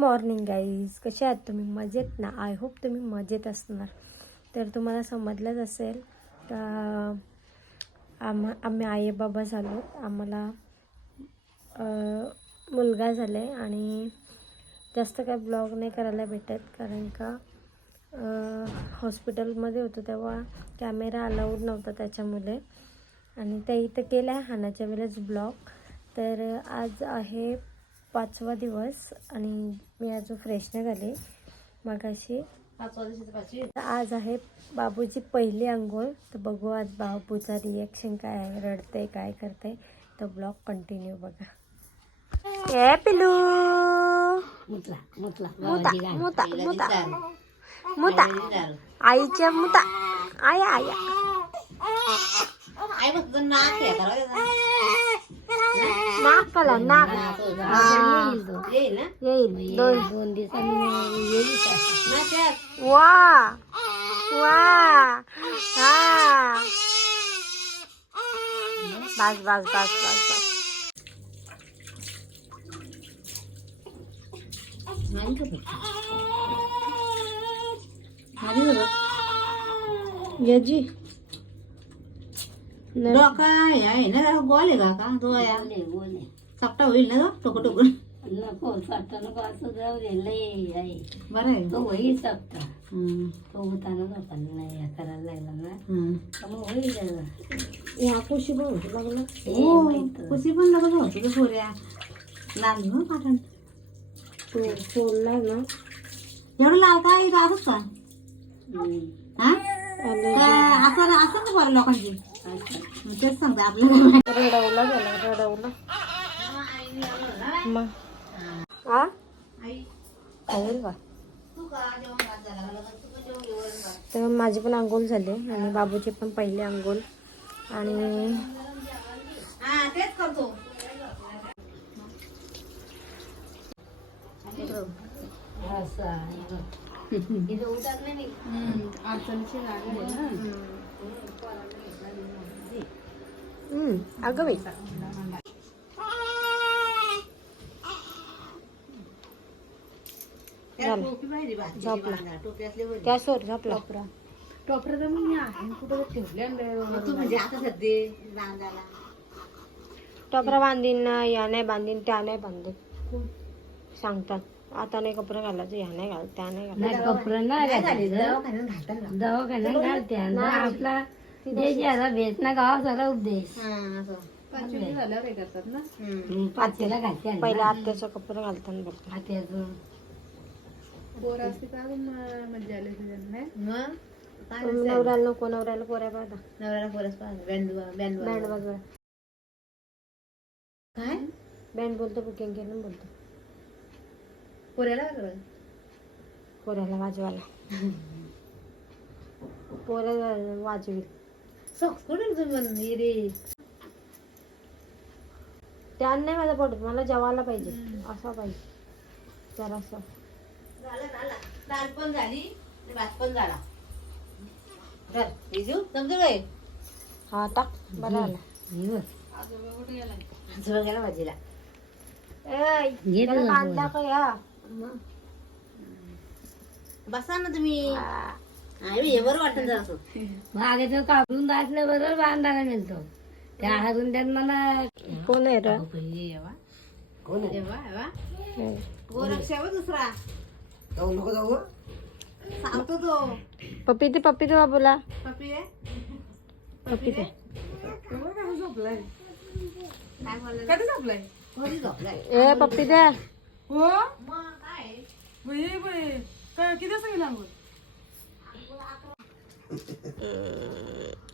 Morning guys, कसे आहात तुम्ही? मजेत ना? आय होप तुम्ही मजेत असणार. तर तुम्हाला समजलंच असेल का आम्ही आई बाबा झालो. आम्हाला मुलगा झाला आहे आणि जास्त काय ब्लॉग नाही करायला भेटत, कारण का हॉस्पिटलमध्ये होतो तेव्हा कॅमेरा अलाउड नव्हता त्याच्यामुळे. आणि ते इथं केलं आहे हानाच्या वेळेस ब्लॉग. तर आज आहे 5वा दिवस आणि मी अजून फ्रेश नाही झाले. मग अशी 5व्या दिवशी आज आहे बाबूची पहिली अंघोळ. तर बघू आज बाबूचा रिॲक्शन काय आहे, रडते काय करते. तर ब्लॉग कंटिन्यू बघा. ए पिलू मुता मुता मुता मुता मुता आईच्या मुता आया आया नाकाला नाक येईल 2 दिवसांनी येईल. वा वा हा बस बस बस बस बस. याजी डोका आहे ना जरा गोल आहे का डोळ्या सपटा होईल ना टोक टोक नको सपटा नको असं जाऊ दे. लय आहे बरं आहे तो होईल सपटा. तो होताना लोकांना नाही करायला लागला ना मग होईल. या खुशी बघ लागलं. कुशी पण लगत होतो तो सोऱ्या लागली हो पाठण. तो सोडला ना एवढं लावता येईल असंच का हा असं असं ना बरं लोकांची तेच सांगते आपल्याला. रडवला गेला रडवला मग हा खाईल का. तर माझी पण अंघोळ झाली आणि बाबूची पण पहिली अंघोळ. आणि तेच करतो अगं बाई गॅसवर झोपला. टोपरा तर मी आहे कुठं ठेवल्या तू म्हणजे आता सध्या बांधायला टोपरा बांधीन ना, या नाही बांधीन त्या नाही बांधीन सांगतात. आता नाही कपडे घालायचं, या नाही घाल त्या नाही घालायचं. कपडे नाही दवाखान्यात घालते आपला भेट ना गावा झाला उद्देश. पाचवीला घालते पहिला आत्याचं कपडे घालताना बघतो. आत्याचं नवऱ्याला नको, नवऱ्याला पोऱ्या पाहता, नवऱ्याला पोरस बँड वाजवा. काय बँड बोलतो, बुकिंग केलं बोलतो. पोऱ्याला पोऱ्याला वाजवायला पोऱ्या वाजवी सॉक्स कुठे तुम्ही रे त्यान नाही माझा पडत. मला जेवायला पाहिजे असा पाहिजे जरासा. डाळ पण झाली भात पण झाला. समजा काय हा टाक बरं आला. गेला भाजीला कांदा का या बसा ना तुम्ही. हे बरं वाटत जरा मागे काढून दाखलं बरोबर बांधायला मिळतो. त्या हातून त्यात मला कोण आहे रे? कोण गोरक्ष दुसरा नको जाऊ सांगतो तो पप्पी ते बाबूला पप्पी पप्पी ते झोपलाय काय बोलला कधी झोपलाय कधी झोपलाय ए पप्पी दे हो मग काय काय किती सांगितलं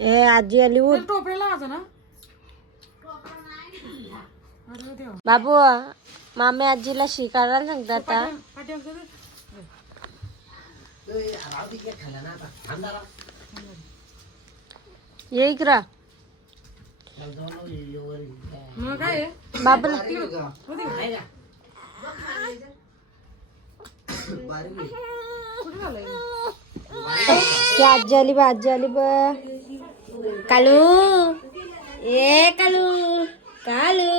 ए आजी आली उठ. टोपऱ्या लावायचं ना. बाबू मामी आजीला शिकायला सांगतात आता. ये इकडं मग काय बाबूला आजी आली बा आजी आली बा. कालू ए कालू कालू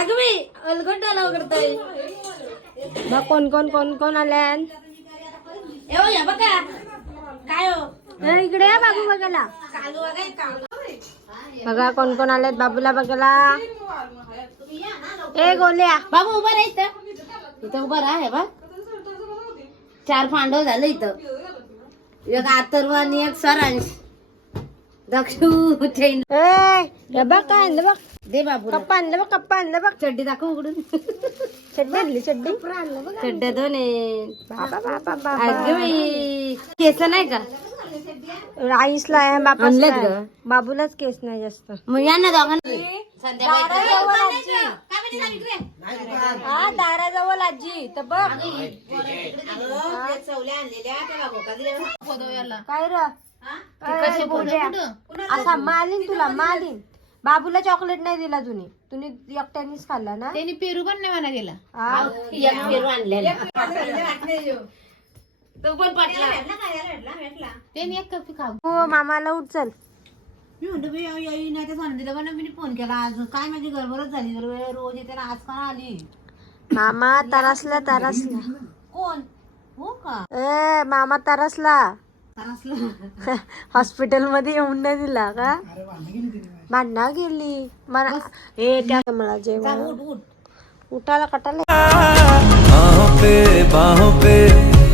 अगं बाई अलगट आला करताय. बघ कोण कोण कोण कोण आल्यान. इकडे या बाबू बघायला. बघा कोण कोण आलेत बाबूला बघायला. ए गोल्या बाबू उभा राह इथं उभा राह हे बघ 4 पांडव झालं इथं. एक अथर्व आणि एक सरांश दक्षू चैन. ए बघ काय आणलं बघ. दे बाबू कप्पा आणलं बघ कप्पा आणलं बघ. चड्डी दाखव उघडून. चड्डी आणली चड्डी. चड्ड्या दोन बाबा बाबा बाबा. केस नाही का आईसला आहे बापासला आणलेत आहे. ग. बाबूलाच केस नाही जास्त. मग या ना दोघांना हा दाराजवळ आजी तर बघ काय र काय बोलल्या? असा मालीन तुला मालीन. बाबूला चॉकलेट नाही दिला तुम्ही एकट्यानेच खाल्ला ना. त्यांनी पेरू पण नाही म्हणा गेला. हा. पेरू आणलेला तो पण पटला. त्यांनी एक कप खाऊ. हो मामाला उठ चल. मी म्हणतो बाई आई नाही तर सांगितलं पण मी फोन केला आज काय माझी गडबडच झाली रोज येते ना आज का आली. मामा तरसला तरसला. कोण हो का ए मामा तरसला. असलं हॉस्पिटल मध्ये येऊन नाही दिला का. भांडणा गेली मला हे त्या मला जेवण उठाला कटाला. बाहों पे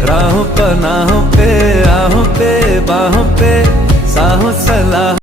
राहों पनाहों पे आहों पे बाहों पे साहों सलाह.